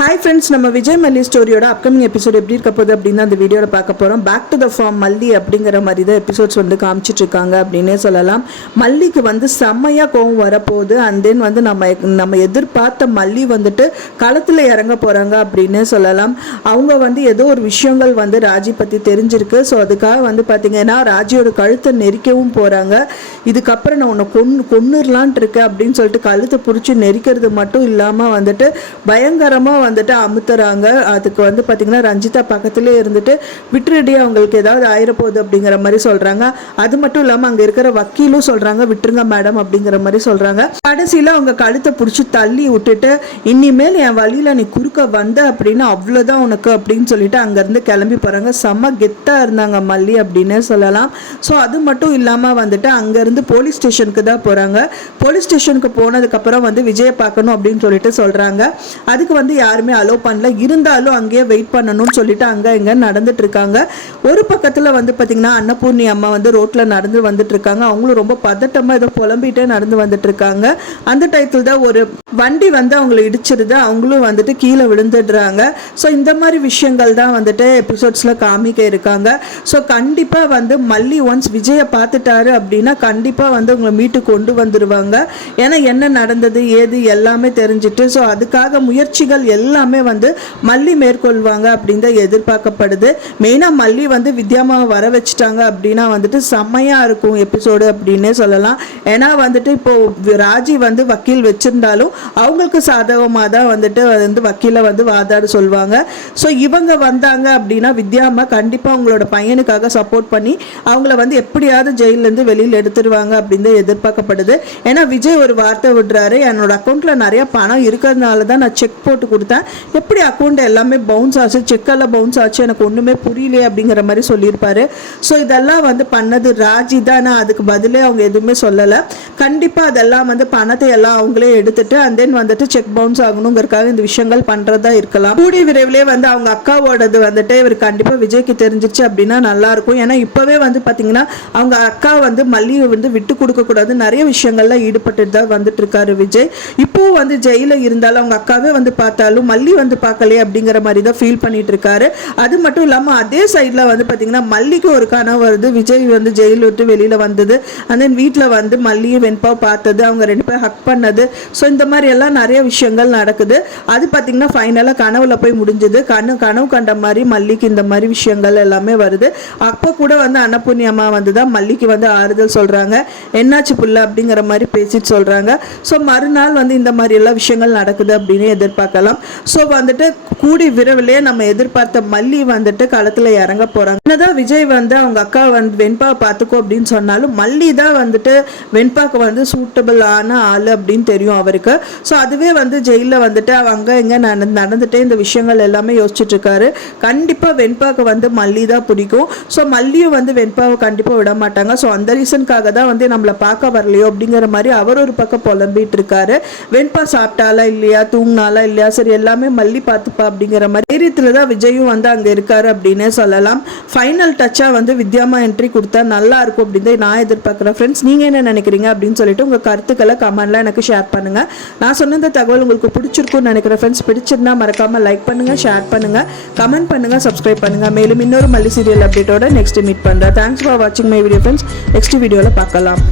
Hi friends நம்ம விஜய் மல்லி ஸ்டோரியோட upcoming episode எப்படி இருக்க போகுது அப்படின்னு அந்த வீடியோவில் பார்க்க போகிறோம் பேக் டு த ஃபார்ம் மல்லி அப்படிங்கிற மாதிரி தான் எபிசோட்ஸ் வந்து காமிச்சிட்டு இருக்காங்க அப்படின்னே சொல்லலாம். மல்லிக்கு வந்து செம்மையாக கோவம் வரப்போகுது. அண்ட் தென் வந்து நம்ம நம்ம எதிர்பார்த்த மல்லி வந்துட்டு களத்தில் இறங்க போகிறாங்க அப்படின்னே சொல்லலாம். அவங்க வந்து ஏதோ ஒரு விஷயங்கள் வந்து ராஜி பற்றி தெரிஞ்சிருக்கு. ஸோ அதுக்காக வந்து பார்த்தீங்கன்னா ராஜியோட கழுத்தை நெரிக்கவும் போகிறாங்க இதுக்கப்புறம் நான் உன்னை கொன்று கொன்னுடலான்ட்டு இருக்கேன் அப்படின்னு சொல்லிட்டு கழுத்தை பிடிச்சி நெரிக்கிறது மட்டும் இல்லாமல் வந்துட்டு பயங்கரமாக வந்துட்டு அமுத்துறாங்க. அதுக்கு வந்து பார்த்தீங்கன்னா ரஞ்சிதா பக்கத்துலேயே இருந்துட்டு விட்டுருடி அவங்களுக்கு ஏதாவது ஆயிரப்போகுது அப்படிங்கிற மாதிரி சொல்கிறாங்க அது மட்டும் இல்லாமல் அங்கே இருக்கிற வக்கீலும் சொல்கிறாங்க விட்டுருங்க மேடம் அப்படிங்கிற மாதிரி சொல்கிறாங்க கடைசியில் அவங்க கழுத்தை பிடிச்சி தள்ளி விட்டுட்டு இனிமேல் என் வழியில் நீ குறுக்க வந்த அப்படின்னு அவ்வளோதான் உனக்கு அப்படின்னு சொல்லிட்டு அங்கேருந்து கிளம்பி போகிறாங்க செம்ம கெத்தாக இருந்தாங்க மல்லி அப்படின்னு சொல்லலாம். ஸோ அது மட்டும் இல்லாமல் வந்துட்டு அங்கேருந்து போலீஸ் ஸ்டேஷனுக்கு தான் போகிறாங்க போலீஸ் ஸ்டேஷனுக்கு போனதுக்கப்புறம் வந்து விஜயை பார்க்கணும் அப்படின்னு சொல்லிட்டு சொல்கிறாங்க அதுக்கு வந்து யார் யாருமே அலோவ் பண்ணல. இருந்தாலும் அங்கேயே வெயிட் பண்ணணும்னு சொல்லிட்டு அங்கே இங்கே நடந்துட்டு இருக்காங்க. ஒரு பக்கத்தில் வந்து பார்த்தீங்கன்னா அன்னபூர்ணி அம்மா வந்து ரோட்டில் நடந்து வந்துட்டு இருக்காங்க. அவங்களும் ரொம்ப பதட்டமாக ஏதோ புலம்பிகிட்டே நடந்து வந்துட்டு இருக்காங்க. அந்த டயத்தில் தான் ஒரு வண்டி வந்து அவங்களை இடிச்சிருது. அவங்களும் வந்துட்டு கீழே விழுந்துடுறாங்க. ஸோ இந்த மாதிரி விஷயங்கள் தான் வந்துட்டு எபிசோட்ஸில் காமிக்க இருக்காங்க. ஸோ கண்டிப்பாக வந்து மல்லி ஒன்ஸ் விஜயை பார்த்துட்டாரு அப்படின்னா கண்டிப்பாக வந்து உங்களை மீட்டு கொண்டு வந்துடுவாங்க ஏன்னா என்ன நடந்தது ஏது எல்லாமே தெரிஞ்சுட்டு ஸோ அதுக்காக முயற்சிகள் எல்லாம் எல்லாமே வந்து மல்லி மேற்கொள்வாங்க அப்படின்னு தான் எதிர்பார்க்கப்படுது மெயினாக மல்லி வந்து வித்யாமாவை வர வச்சுட்டாங்க அப்படின்னா வந்துட்டு செம்மையாக இருக்கும் எபிசோடு அப்படின்னே சொல்லலாம். ஏன்னா வந்துட்டு இப்போது ராஜி வந்து வக்கீல் வச்சுருந்தாலும் அவங்களுக்கு சாதகமாக தான் வந்துட்டு வந்து வக்கீலை வந்து வாதாடு சொல்லுவாங்க. ஸோ இவங்க வந்தாங்க அப்படின்னா வித்யாமா கண்டிப்பாக அவங்களோட பையனுக்காக சப்போர்ட் பண்ணி அவங்கள வந்து எப்படியாவது ஜெயிலேருந்து வெளியில் எடுத்துருவாங்க அப்படின்னு தான் எதிர்பார்க்கப்படுது. ஏன்னா விஜய் ஒரு வார்த்தை விடுறாரு என்னோட அக்கௌண்ட்டில் நிறைய பணம் இருக்கிறதுனால தான் நான் செக் போட்டு கொடுத்தேன். எப்படி அக்கௌண்ட் எல்லாமே பவுன்ஸ் ஆச்சு? செக்கெல்லாம் பவுன்ஸ் ஆச்சு. எனக்கு ஒன்றுமே புரியலையே அப்படிங்கிற மாதிரி சொல்லியிருப்பாரு. ஸோ இதெல்லாம் வந்து பண்ணது ராஜி தான். ஆனால் அதுக்கு பதிலே அவங்க எதுவுமே சொல்லலை. கண்டிப்பாக அதெல்லாம் வந்து பணத்தை எல்லாம் அவங்களே எடுத்துட்டு அண்ட் தென் வந்துட்டு செக் பவுன்ஸ் ஆகணுங்கிறதுக்காக இந்த விஷயங்கள் பண்ணுறதா இருக்கலாம். கூடிய விரைவிலே வந்து அவங்க அக்காவோடது வந்துட்டு இவர் கண்டிப்பாக விஜய்க்கு தெரிஞ்சிச்சு அப்படின்னா நல்லாயிருக்கும். ஏன்னா இப்போவே வந்து பார்த்தீங்கன்னா அவங்க அக்கா வந்து மல்லியை வந்து விட்டு கொடுக்கக்கூடாது நிறைய விஷயங்கள்லாம் ஈடுபட்டு தான் வந்துட்டு இருக்காரு விஜய். இப்போவும் வந்து ஜெயிலில் இருந்தாலும் அவங்க அக்காவே வந்து பார்த்தாலும் மல்லி வந்து பார்க்கலையே அப்படிங்கிற மாதிரி தான் ஃபீல் பண்ணிட்டு இருக்காரு அது மட்டும் இல்லாமல் அதே சைடில் வந்து பார்த்தீங்கன்னா மல்லிக்கு ஒரு கனவு வருது. விஜய் வந்து ஜெயில் விட்டு வெளியில் வந்தது. அண்ட் தென் வீட்டில் வந்து மல்லியும் வெண்பாவை பார்த்தது. அவங்க ரெண்டு பேரும் ஹக் பண்ணது. ஸோ இந்த மாதிரி எல்லாம் நிறைய விஷயங்கள் நடக்குது. அது பார்த்தீங்கன்னா ஃபைனலாக கனவுல போய் முடிஞ்சது. கனவு கனவு கண்ட மாதிரி மல்லிக்கு இந்த மாதிரி விஷயங்கள் எல்லாமே வருது. அப்போ கூட வந்து அன்னபூர்ணியம்மா வந்து தான் மல்லிக்கு வந்து ஆறுதல் சொல்கிறாங்க என்னாச்சு புள்ள? அப்படிங்கிற மாதிரி பேசிட்டு சொல்கிறாங்க ஸோ மறுநாள் வந்து இந்த மாதிரி எல்லாம் விஷயங்கள் நடக்குது அப்படின்னு எதிர்பார்க்கலாம். ஸோ வந்துட்டு கூடி விரைவிலேயே நம்ம எதிர்பார்த்த மல்லி வந்துட்டு களத்தில் இறங்க போகிறாங்க என்னதான் விஜய் வந்து அவங்க அக்கா வந்து வெண்பாவை பார்த்துக்கோ அப்படின்னு சொன்னாலும் மல்லி தான் வந்துட்டு வெண்பாக்கு வந்து சூட்டபிள் ஆன ஆள் அப்படின்னு தெரியும் அவருக்கு. ஸோ அதுவே வந்து ஜெயிலில் வந்துட்டு அவங்க இங்கே நடந்து நடந்துட்டே இந்த விஷயங்கள் எல்லாமே யோசிச்சுட்டு இருக்காரு. கண்டிப்பாக வெண்பாக்கு வந்து மல்லி தான் பிடிக்கும். ஸோ மல்லியும் வந்து வெண்பாவை கண்டிப்பாக விட மாட்டாங்க. ஸோ அந்த ரீசனுக்காக தான் வந்து நம்மளை பார்க்க வரலையோ அப்படிங்கிற மாதிரி அவர் ஒரு பக்கம் புலம்பிட்டு இருக்காரு. வெண்பா சாப்பிட்டாலா இல்லையா? தூங்கினாலா இல்லையா? சரி எல்லாமே மல்லி பார்த்துப்பா அப்படிங்கிற மாதிரி தைரியத்தில் தான் விஜயும் வந்து அங்கே இருக்காரு அப்படின்னே சொல்லலாம். ஃபைனல் டச்சாக வந்து வித்யாமா என்ட்ரி கொடுத்தா நல்லா இருக்கும் அப்படின்னு தான் நான் எதிர்பார்க்குறேன். ஃப்ரெண்ட்ஸ் நீங்கள் என்ன நினைக்கிறீங்க அப்படின்னு சொல்லிட்டு உங்கள் கருத்துக்களை கமெண்ட்லாம் எனக்கு ஷேர் பண்ணுங்கள் நான் சொன்ன இந்த தகவல் உங்களுக்கு பிடிச்சிருக்கும்னு நினைக்கிறேன். ஃப்ரெண்ட்ஸ் பிடிச்சிருந்தா மறக்காமல் லைக் பண்ணுங்கள் ஷேர் பண்ணுங்கள் கமெண்ட் பண்ணுங்கள் சப்ஸ்கிரைப் பண்ணுங்கள் மேலும் இன்னொரு மல்லி சீரியல் அப்டேட்டோட நெக்ஸ்ட் மீட் பண்ணுறேன் தேங்க்ஸ் ஃபார் வாட்சிங் மை வீடியோ ஃப்ரெண்ட்ஸ் நெக்ஸ்ட் வீடியோவில் பார்க்கலாம்.